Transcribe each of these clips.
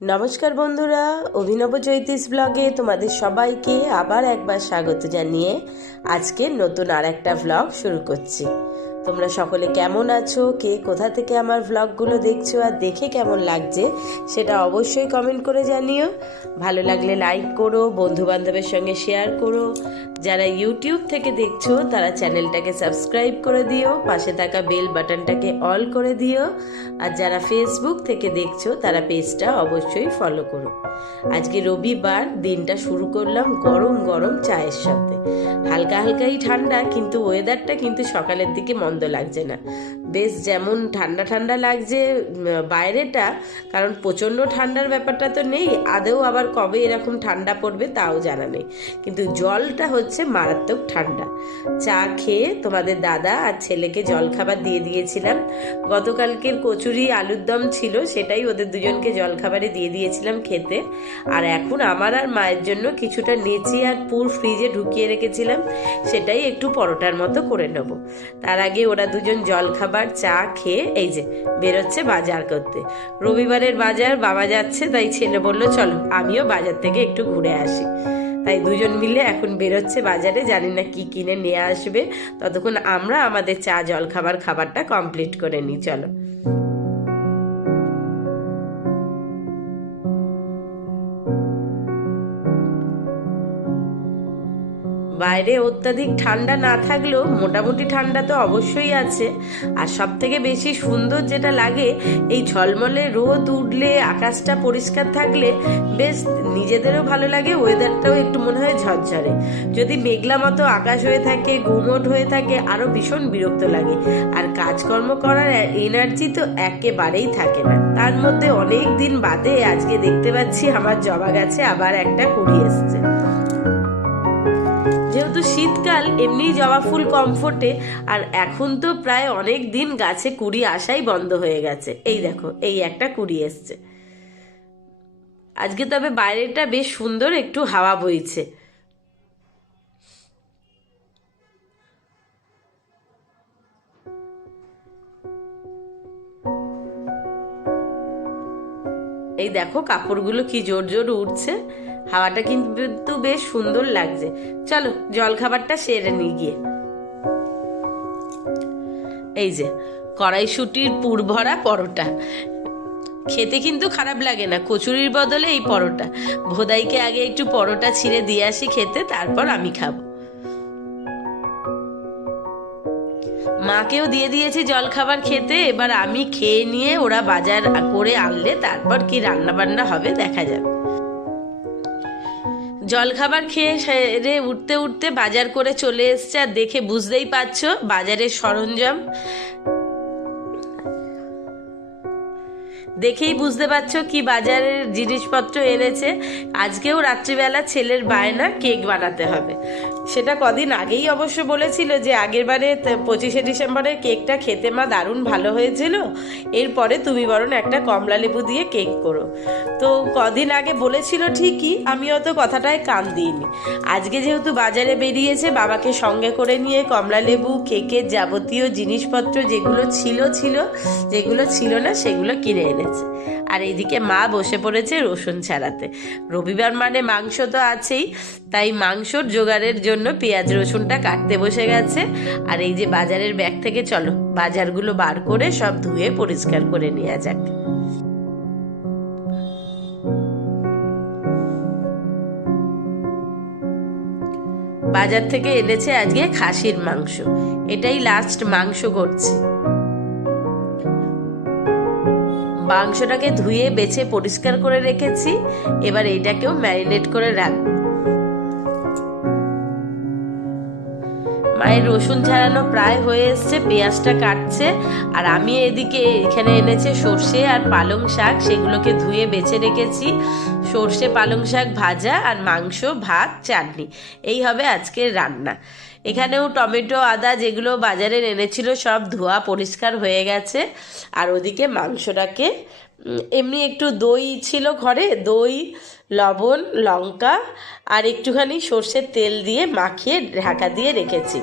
নমস্কার বন্ধুরা, অভিনব জ্যোতিষ ব্লগে তোমাদের সবাইকে আবার একবার স্বাগত জানিয়ে আজকে নতুন আর একটা ব্লগ শুরু করছি। তোমরা সকলে কেমন আছো? কে কোথা থেকে আমার ব্লগগুলো দেখছ? আর দেখে কেমন লাগছে? সেটা অবশ্যই কমেন্ট করে জানিও। ভালো লাগলে লাইক করো বন্ধু বান্ধবের সঙ্গে শেয়ার করো যারা ইউটিউব থেকে দেখছ, তারা চ্যানেলটাকে সাবস্ক্রাইব করে দিও, পাশে থাকা বেল বাটনটাকে অল করে দিও, আর যারা ফেসবুক থেকে দেখছ, তারা পেজটা অবশ্যই ফলো করো। আজকে রবিবার, দিনটা শুরু করলাম গরম গরম চায়ের সাথে। হালকা হালকাই ঠান্ডা, কিন্তু ওয়েদারটা কিন্তু সকালের দিকে মন্দ লাগছে না। বেশ যেমন ঠান্ডা ঠান্ডা লাগছে বাইরেটা, কারণ প্রচণ্ড ঠান্ডার ব্যাপারটা তো নেই আদেও আবার কবে এরকম ঠান্ডা পড়বে তাও জানা নেই। কিন্তু জলটা হচ্ছে মারাত্মক ঠান্ডা। চা খেয়ে তোমাদের দাদা আর ছেলেকে জলখাবার দিয়ে দিয়েছিলাম। গতকালকের কচুরি আলুর দম ছিল, সেটাই ওদের দুজনকে জলখাবারে দিয়ে দিয়েছিলাম খেতে। আর এখন আমার আর মায়ের জন্য কিছুটা নেচি আর পুর ফ্রিজে ঢুকিয়ে রেখেছিলাম, সেটাই একটু পরোটার মতো করে নেব। তার আগে ওরা দুজন জলখাবার, চা খেয়ে, এই যে, বেরোচ্ছে বাজার করতে। রবিবারের বাজার, বাবা যাচ্ছে, তাই ছেলে বলল, চলো, আমিও বাজার থেকে একটু ঘুরে আসি। তাই দুজন মিলে এখন বেরোচ্ছে বাজারে, জানি না কি কিনে নিয়ে আসবে। ততক্ষণ আমরা আমাদের চা জল খাবার খাবারটা কমপ্লিট করে নিই, চলো। বাইরে অত্যাধিক ঠান্ডা না থাকলেও মোটামুটি ঠান্ডা তো অবশ্যই আছে। আর সব থেকে বেশি সুন্দর যেটা লাগে, এই ঝলমলে রোদ উঠলে, আকাশটা পরিষ্কার থাকলে বেশ নিজেদেরও ভালো লাগে ওয়েদারটাও একটু মনে হয় ঝরঝরে। যদি মেঘলা মতো আকাশ হয়ে থাকে গুমট হয়ে থাকে আরও ভীষণ বিরক্ত লাগে। আর কাজকর্ম করার এনার্জি তো একেবারেই থাকে না। তার মধ্যে অনেক দিন বাদে আজকে দেখতে পাচ্ছি আমার জবা গাছে আবার একটা কুড়ি এসছে। যেহেতু শীতকাল, এমনি জবা ফুল কম ফোটে, আর এখন তো প্রায় অনেক দিন গাছে কুড়ি আসাই বন্ধ হয়ে গেছে। এই দেখো, এই একটা কুড়ি এসছে। আজকে তবে বাইরেটা বেশ সুন্দর, একটু হাওয়া বইছে। এই দেখো, কাপড়গুলো কি জোর জোর উঠছে হাওয়াটা কিন্তু বেশ সুন্দর লাগছে। চলো জল খাবারটা সেরে নিয়ে গিয়ে। এই যে, কড়াইশুটির পুর ভরা পরোটা। খেতে কিন্তু খারাপ লাগে না, কচুরির বদলে এই পরোটা। ভোদাইকে আগে একটু পরোটা ছিঁড়ে দিয়ে আসি খেতে, তারপর আমি খাব। মাকেও দিয়ে দিয়েছি জলখাবার খেতে, এবার আমি খেয়ে নিয়ে ওরা বাজার করে আনলে, তারপর কি রান্না বান্না হবে দেখা যাবে জলখাবার খেয়ে সেরে উঠতে উঠতে বাজার করে চলে এসছে আর দেখে বুঝতেই পারছ বাজারের সরঞ্জাম। দেখেই বুঝতে পারছ কি বাজারের জিনিসপত্র এনেছে। আজকেও রাত্রিবেলা ছেলের বায়না কেক বানাতে হবে। সেটা কদিন আগেই অবশ্য বলেছিল যে আগের বারে পঁচিশে ডিসেম্বরের কেকটা খেতে মা দারুণ ভালো হয়েছিল। এরপরে তুমি বরং একটা কমলা লেবু দিয়ে কেক করো। তো কদিন আগে বলেছিল ঠিকই, আমি অত কথাটায় কান দিইনি। আজকে যেহেতু বাজারে বেরিয়েছে, বাবাকে সঙ্গে করে নিয়ে কমলা লেবু, কেকের যাবতীয় জিনিসপত্র যেগুলো ছিল ছিল, যেগুলো ছিল না, সেগুলো কিনে এনেছে। আর এইদিকে মা বসে পড়েছে রসুন ছাড়াতে। রবিবার মানে মাংস তো আছেই, তাই মাংসর জোগাড়ের জন্য পেঁয়াজ রসুনটা কাটতে বসে গেছে। আর এই যে বাজারের ব্যাগ থেকে চলো, বাজারগুলো বার করে সব ধুয়ে পরিষ্কার করে নেওয়া যাক। বাজার থেকে এনেছে আজকে খাসির মাংস। এটাই লাস্ট মাংস করছি। মাংসটাকে ধুয়ে বেছে পরিষ্কার করে রেখেছি। এবার এটাকেও ম্যারিনেট করে রাখব মায়ের রসুন ছাড়ানো প্রায় হয়ে এসছে, পেঁয়াজটা কাটছে, আর আমি এদিকে এখানে এনেছে সর্ষে আর পালং শাক, সেগুলোকে ধুয়ে বেছে রেখেছি। সর্ষে, পালং শাক ভাজা আর মাংস, ভাত, চাটনি, এই হবে আজকের রান্না। এখানেও টমেটো, আদা যেগুলো বাজারে এনেছিল সব ধোয়া পরিষ্কার হয়ে গেছে, আর ওদিকে মাংসটাকে এমনি একটু দই ছিল ঘরে, দই লবণ, লঙ্কা আর একটুখানি সর্ষের তেল দিয়ে মাখিয়ে ঢাকা দিয়ে রেখেছি।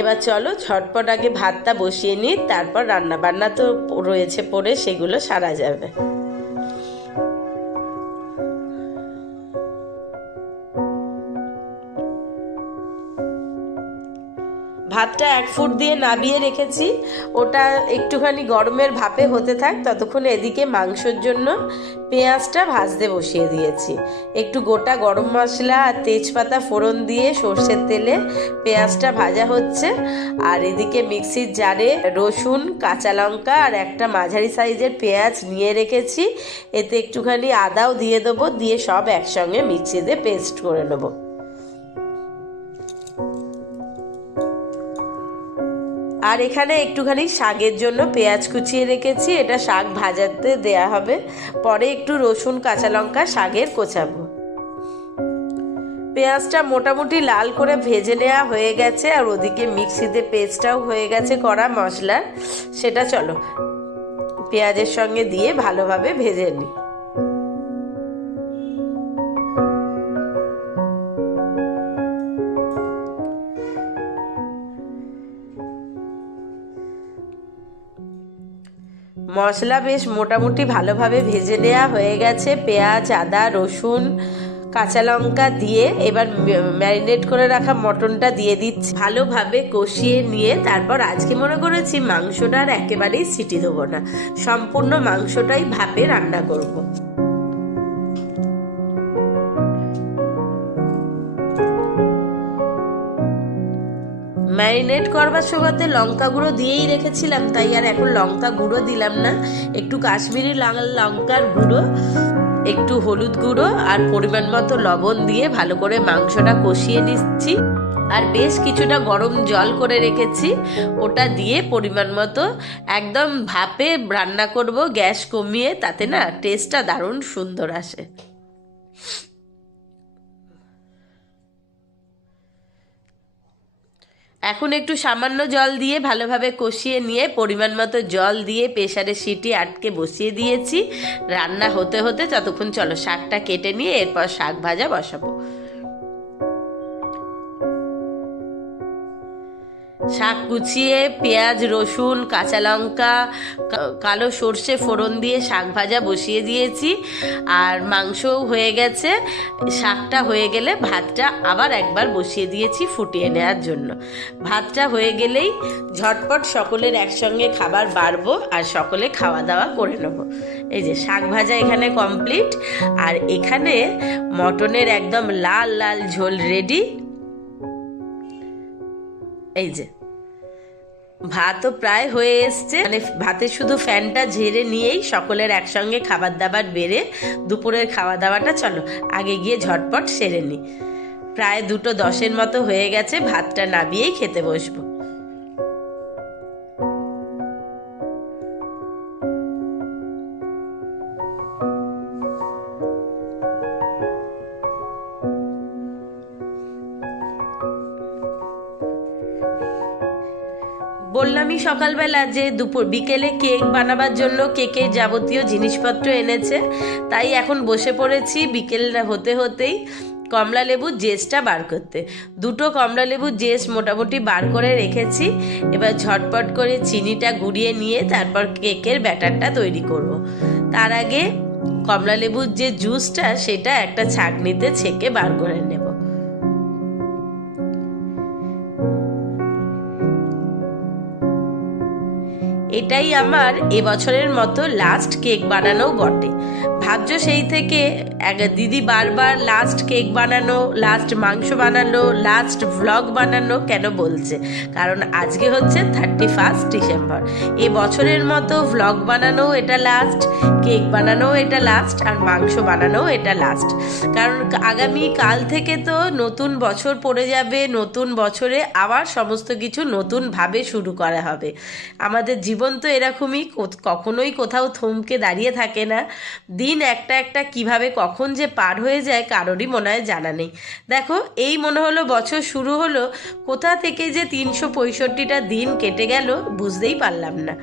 এবার চলো ঝটপট আগে ভাতটা বসিয়ে নিই, তারপর রান্না বান্না তো রয়েছে পরে সেগুলো সারা যাবে। ভাতটা এক ফুট দিয়ে নাবিয়ে রেখেছি। ওটা একটুখানি গরমের ভাপে হতে থাক, ততক্ষণ এদিকে মাংসর জন্য পেঁয়াজটা ভাজতে বসিয়ে দিয়েছি। একটু গোটা গরম মশলা আর তেজপাতা ফোড়ন দিয়ে সর্ষের তেলে পেঁয়াজটা ভাজা হচ্ছে। আর এদিকে মিক্সির জারে রসুন, কাঁচা লঙ্কা আর একটা মাঝারি সাইজের পেঁয়াজ নিয়ে রেখেছি। এতে একটুখানি আদাও দিয়ে দেবো, দিয়ে সব একসঙ্গে মিক্সিতে পেস্ট করে নেব। আর এখানে একটুখানি শাকের জন্য পেঁয়াজ কুচিয়ে রেখেছি, এটা শাক ভাজাতে দেয়া হবে। পরে একটু রসুন, কাঁচা লঙ্কা, শাকের কোচাবো। পেঁয়াজটা মোটামুটি লাল করে ভেজে নেওয়া হয়ে গেছে, আর ওদিকে মিক্সিতে পেস্টটাও হয়ে গেছে করা মশলার। সেটা চলো, পেঁয়াজের সঙ্গে দিয়ে ভালোভাবে ভেজে নিই। মশলা বেশ মোটামুটি ভালোভাবে ভেজে নেওয়া হয়ে গেছে। পেঁয়াজ, আদা, রসুন, কাঁচা লঙ্কা দিয়ে এবার ম্যারিনেট করে রাখা মটনটা দিয়ে দিচ্ছি। ভালোভাবে কষিয়ে নিয়ে তারপর আজকে মনে করেছি মাংসটা আর একেবারেই সিটি দেবো না। সম্পূর্ণ মাংসটাই ভাপে রান্না করব। ম্যারিনেট করবার সময়তে লঙ্কা গুঁড়ো দিয়েই রেখেছিলাম, তাই আর এখন লঙ্কা গুঁড়ো দিলাম না। একটু কাশ্মীরি লঙ্কার গুঁড়ো, একটু হলুদ গুঁড়ো আর পরিমাণ মতো লবণ দিয়ে ভালো করে মাংসটা কষিয়ে নিচ্ছি। আর বেশ কিছুটা গরম জল করে রেখেছি, ওটা দিয়ে পরিমাণ মতো একদম ভাপে রান্না করব, গ্যাস কমিয়ে, তাতে না টেস্টটা দারুণ সুন্দর আসে। এখন একটু সামান্য জল দিয়ে ভালোভাবে কষিয়ে নিয়ে পরিমাণ মতো জল দিয়ে প্রেশারে সিটি আটকে বসিয়ে দিয়েছি। রান্না হতে হতে ততক্ষণ চলো শাকটা কেটে নিয়ে এরপর শাক ভাজা বসাবো। শাক কুচিয়ে, পেঁয়াজ, রসুন, কাঁচা লঙ্কা কালো সর্ষে ফোড়ন দিয়ে শাক ভাজা বসিয়ে দিয়েছি। আর মাংসও হয়ে গেছে। শাকটা হয়ে গেলে ভাতটা আবার একবার বসিয়ে দিয়েছি ফুটিয়ে নেওয়ার জন্য। ভাতটা হয়ে গেলেই ঝটপট সকলের একসঙ্গে খাবার বাড়বো আর সকলে খাওয়া দাওয়া করে নেব। এই যে শাক ভাজা এখানে কমপ্লিট। আর এখানে মটনের একদম লাল লাল ঝোল রেডি। এই যে ভাতও প্রায় হয়ে এসছে। মানে ভাতে শুধু ফ্যানটা ঝেড়ে নিয়েই সকলের একসঙ্গে খাবার দাবার বেড়ে দুপুরের খাওয়া দাওয়াটা চলো, আগে গিয়ে ঝটপট সেরে নি। প্রায় দুটো দশের মতো হয়ে গেছে ভাতটা নাবিয়েই খেতে বসবো। সকালবেলা যে দুপুর, বিকেলে কেক বানাবার জন্য কেকের যাবতীয় জিনিসপত্র এনেছে, তাই এখন বসে পড়েছি বিকেল হতে হতেই কমলা লেবুর জেসটা বার করতে দুটো কমলা লেবুর জেস মোটামুটি বার করে রেখেছি, এবার ঝটপট করে চিনিটা গুঁড়িয়ে নিয়ে তারপর কেকের ব্যাটারটা তৈরি করব। তার আগে কমলা লেবুর যে জুসটা, সেটা একটা ছাঁকনিতে ছেঁকে বার করে নেব এটাই আমার এবছরের মতো লাস্ট কেক বানানো বটে। ভাবছ সেই থেকে এক দিদি বারবার লাস্ট কেক বানানো লাস্ট মাংস বানানো লাস্ট ভ্লগ বানানো কেন বলছে? কারণ আজকে হচ্ছে থার্টি ফার্স্ট ডিসেম্বর এ বছরের মতো ভ্লগ বানানো এটা লাস্ট কেক বানানো এটা লাস্ট আর মাংস বানানো এটা লাস্ট কারণ আগামী কাল থেকে তো নতুন বছর পড়ে যাবে, নতুন বছরে আবার সমস্ত কিছু নতুনভাবে শুরু করা হবে। আমাদের জীবন তো এরকমই কখনোই কোথাও থমকে দাঁড়িয়ে থাকে না। দিন একটা একটা কীভাবে কখন যে পার হয়ে যায় কারোরই মনে হয় জানা নেই। দেখো, এই মনে হলো বছর শুরু হলো, কোথা থেকে যে তিনশো পঁয়ষট্টিটা দিন কেটে গেল বুঝতেই পারলাম না।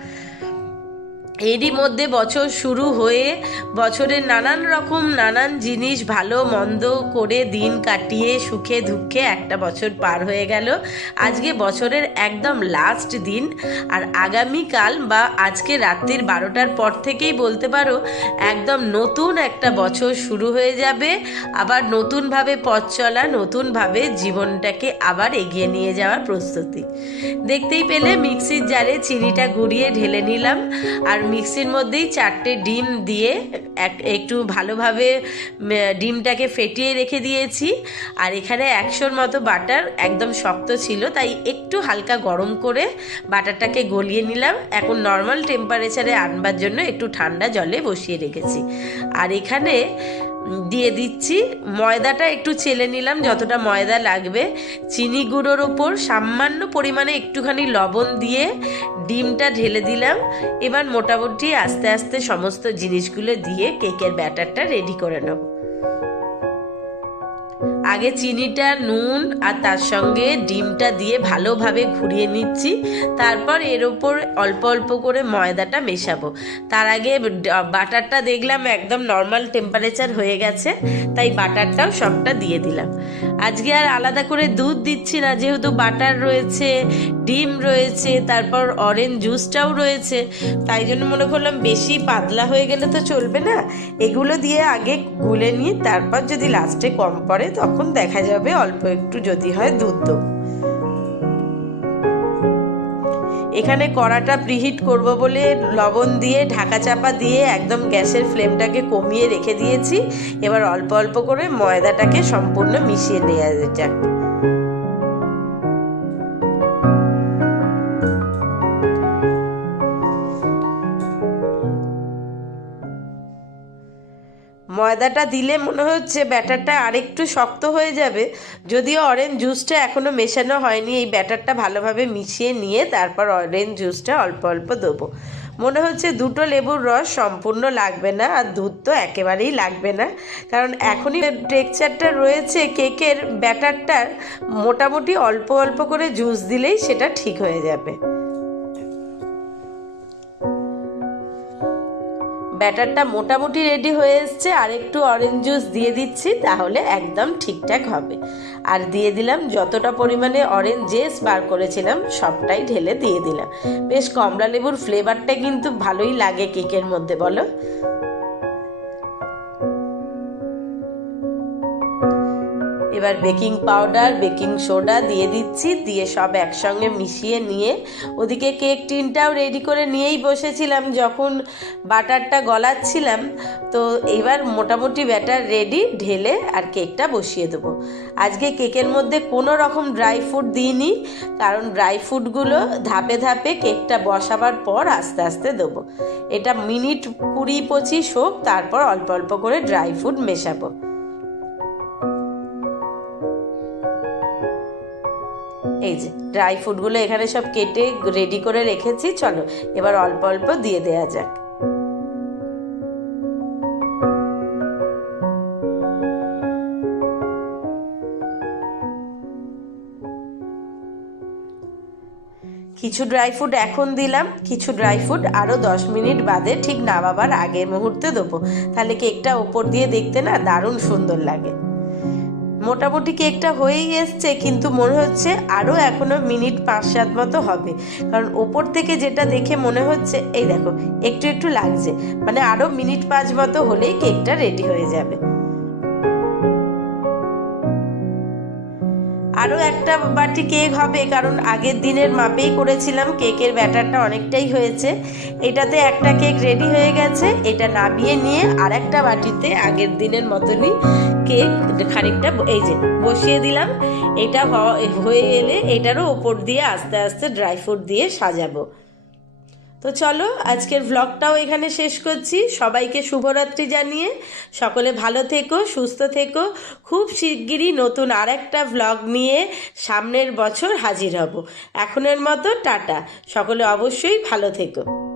এরই মধ্যে বছর শুরু হয়ে বছরের নানান রকম নানান জিনিস ভালো মন্দ করে দিন কাটিয়ে, সুখে দুঃখে একটা বছর পার হয়ে গেল। আজকে বছরের একদম লাস্ট দিন। আর আগামীকাল বা আজকে রাত্রির বারোটার পর থেকেই বলতে পারো, একদম নতুন একটা বছর শুরু হয়ে যাবে। আবার নতুনভাবে পথ চলা, নতুনভাবে জীবনটাকে আবার এগিয়ে নিয়ে যাওয়ার প্রস্তুতি। দেখতেই পেলে মিক্সির জারে চিনিটা গুঁড়িয়ে ঢেলে নিলাম। আর মিক্সির মধ্যেই চারটে ডিম দিয়ে এক- একটু ভালোভাবে ডিমটাকে ফেটিয়ে রেখে দিয়েছি। আর এখানে একশোর মতো বাটার একদম শক্ত ছিল, তাই একটু হালকা গরম করে বাটারটাকে গলিয়ে নিলাম। এখন নর্মাল টেম্পারেচারে আনবার জন্য একটু ঠান্ডা জলে বসিয়ে রেখেছি। আর এখানে দিয়ে দিচ্ছি। ময়দাটা একটু ছেলে নিলাম, যতটা ময়দা লাগবে। চিনি গুঁড়োর ওপর সামান্য পরিমাণে একটুখানি লবণ দিয়ে ডিমটা ঢেলে দিলাম। এবার মোটামুটি আস্তে আস্তে সমস্ত জিনিসগুলো দিয়ে কেকের ব্যাটারটা রেডি করে নেব। আগে চিনিটা, নুন আর তার সঙ্গে ডিমটা দিয়ে ভালোভাবে ঘুরিয়ে নিচ্ছি। তারপর এর ওপর অল্প অল্প করে ময়দাটা মেশাবো। তার আগে বাটারটা দেখলাম একদম নর্মাল টেম্পারেচার হয়ে গেছে, তাই বাটারটাও সবটা দিয়ে দিলাম। আজকে আর আলাদা করে দুধ দিচ্ছি না, যেহেতু বাটার রয়েছে, ডিম রয়েছে, তারপর অরেঞ্জ জুসটাও রয়েছে, তাই জন্য মনে করলাম বেশি পাতলা হয়ে গেলে তো চলবে না। এগুলো দিয়ে আগে গুলে নিয়ে, তারপর যদি লাস্টে কম পড়ে, তখন দেখা যাবে অল্প একটু যদি হয় দুধ দেবো এখানে কড়াটা প্রিহিট করব বলে লবণ দিয়ে, ঢাকা চাপা দিয়ে একদম গ্যাসের ফ্লেমটাকে কমিয়ে রেখে দিয়েছি। এবার অল্প অল্প করে ময়দাটাকে সম্পূর্ণ মিশিয়ে নেওয়া যাক। ময়দাটা দিলে মনে হচ্ছে ব্যাটারটা আরেকটু শক্ত হয়ে যাবে। যদিও অরেঞ্জ জুসটা এখনও মেশানো হয়নি, এই ব্যাটারটা ভালোভাবে মিশিয়ে নিয়ে তারপর অরেঞ্জ জুসটা অল্প অল্প দেবো। মনে হচ্ছে দুটো লেবুর রস সম্পূর্ণ লাগবে না, আর দুধ তো একেবারেই লাগবে না। কারণ এখনই টেক্সচারটা রয়েছে কেকের ব্যাটারটার, মোটামুটি অল্প অল্প করে জুস দিলেই সেটা ঠিক হয়ে যাবে। ব্যাটারটা মোটামুটি রেডি হয়ে এসছে, আর একটু অরেঞ্জ জুস দিয়ে দিচ্ছি, তাহলে একদম ঠিকঠাক হবে। আর দিয়ে দিলাম, যতটা পরিমাণে অরেঞ্জ জেস বার করেছিলাম, সবটাই ঢেলে দিয়ে দিলাম। বেশ কমলা লেবুর ফ্লেভারটা কিন্তু ভালোই লাগে কেকের মধ্যে, বলো? এবার বেকিং পাউডার, বেকিং সোডা দিয়ে দিচ্ছি, দিয়ে সব একসঙ্গে মিশিয়ে নিয়ে ওদিকে কেক টিনটাও রেডি করে নিয়েই বসেছিলাম যখন বাটারটা গলাচ্ছিলাম। তো এবার মোটামুটি ব্যাটার রেডি, ঢেলে আর কেকটা বসিয়ে দেবো। আজকে কেকের মধ্যে কোনো রকম ড্রাই ফ্রুট দিইনি, কারণ ড্রাই ফ্রুটগুলো ধাপে ধাপে কেকটা বসাবার পর আস্তে আস্তে দেবো। এটা মিনিট কুড়ি পঁচিশ হোক, তারপর অল্প অল্প করে ড্রাই ফ্রুট মেশাবো। এই যে ড্রাই ফ্রুটগুলো এখানে সব কেটে রেডি করে রেখেছি, চলো, এবার অল্প অল্প দিয়ে দেওয়া যাক। কিছু ড্রাই ফ্রুট এখন দিলাম, কিছু ড্রাই ফ্রুট আরও দশ মিনিট বাদে ঠিক নামাবার আগের মুহূর্তে দেবো। তাহলে কেকটা ওপর দিয়ে দেখতে না দারুণ সুন্দর লাগে। মোটামুটি কেকটা হয়েই এসছে, কিন্তু মনে হচ্ছে আরও এখনও মিনিট পাঁচ সাত মতো হবে। কারণ ওপর থেকে যেটা দেখে মনে হচ্ছে, এই দেখো, একটু একটু লাগছে। মানে আরও মিনিট পাঁচ মতো হলেই কেকটা রেডি হয়ে যাবে। আরও একটা বাটি কেক হবে, কারণ আগের দিনের মাপেই করেছিলাম, কেকের ব্যাটারটা অনেকটাই হয়েছে। এটাতে একটা কেক রেডি হয়ে গেছে, এটা নামিয়ে নিয়ে আর একটা বাটিতে আগের দিনের মতনই কেক খানিকটা এই যে বসিয়ে দিলাম। এটা হয়ে এলে এটারও ওপর দিয়ে আস্তে আস্তে ড্রাই ফ্রুট দিয়ে সাজাবো। তো চলো, আজকের ভ্লগটাও এখানে শেষ করছি। সবাইকে শুভরাত্রি জানিয়ে। সকলে ভালো থেকো, সুস্থ থেকো। খুব শিগগিরই নতুন আর একটা ভ্লগ নিয়ে সামনের বছর হাজির হব। এখনের মতো টাটা। সকলে অবশ্যই ভালো থেকো।